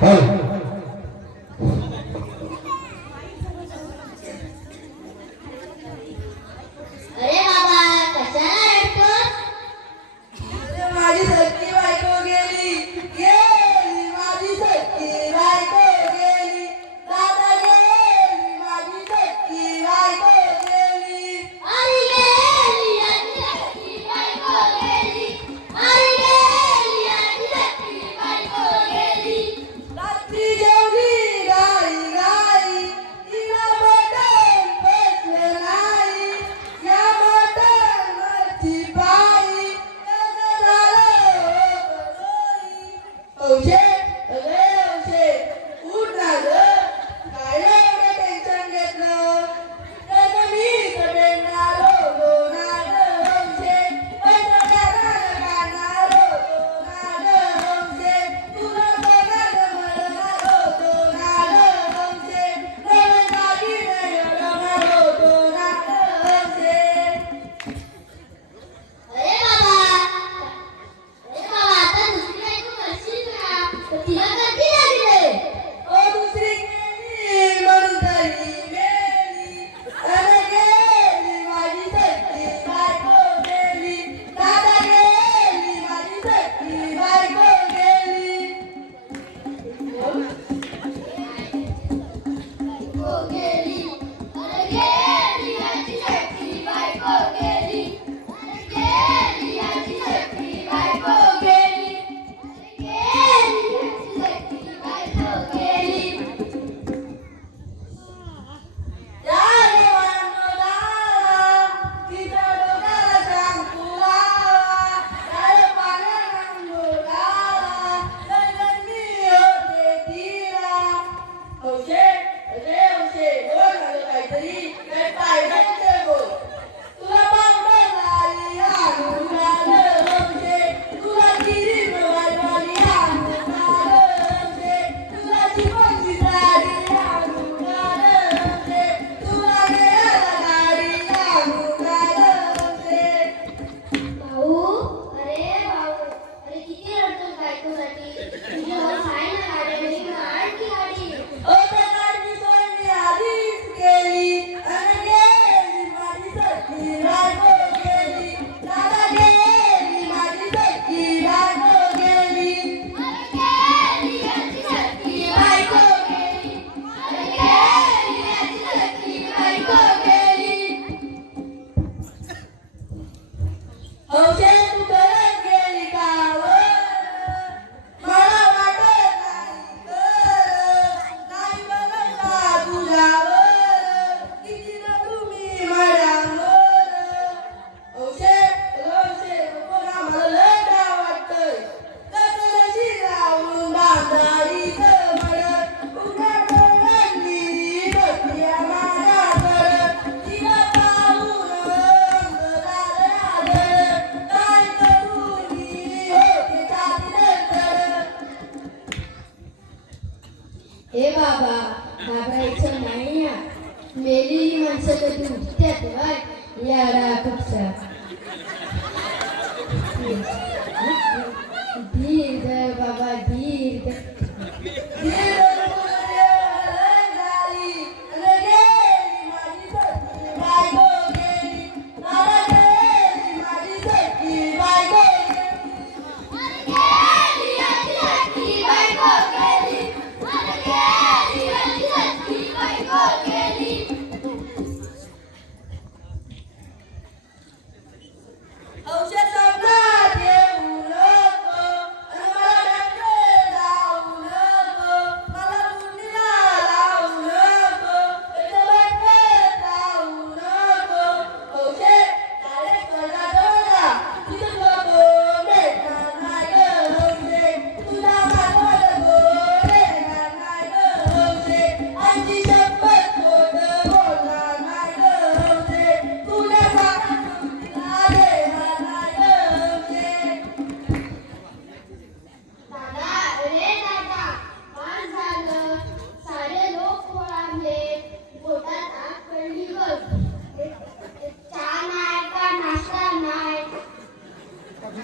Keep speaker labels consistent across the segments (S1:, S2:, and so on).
S1: はい。Hey.
S2: हे
S1: बाबा घाबरायचं नाही या. मेलेली माणसं कधी उठत्यात वाय याडा कपसा धीर बाबा धीर.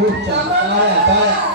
S1: Bercakai.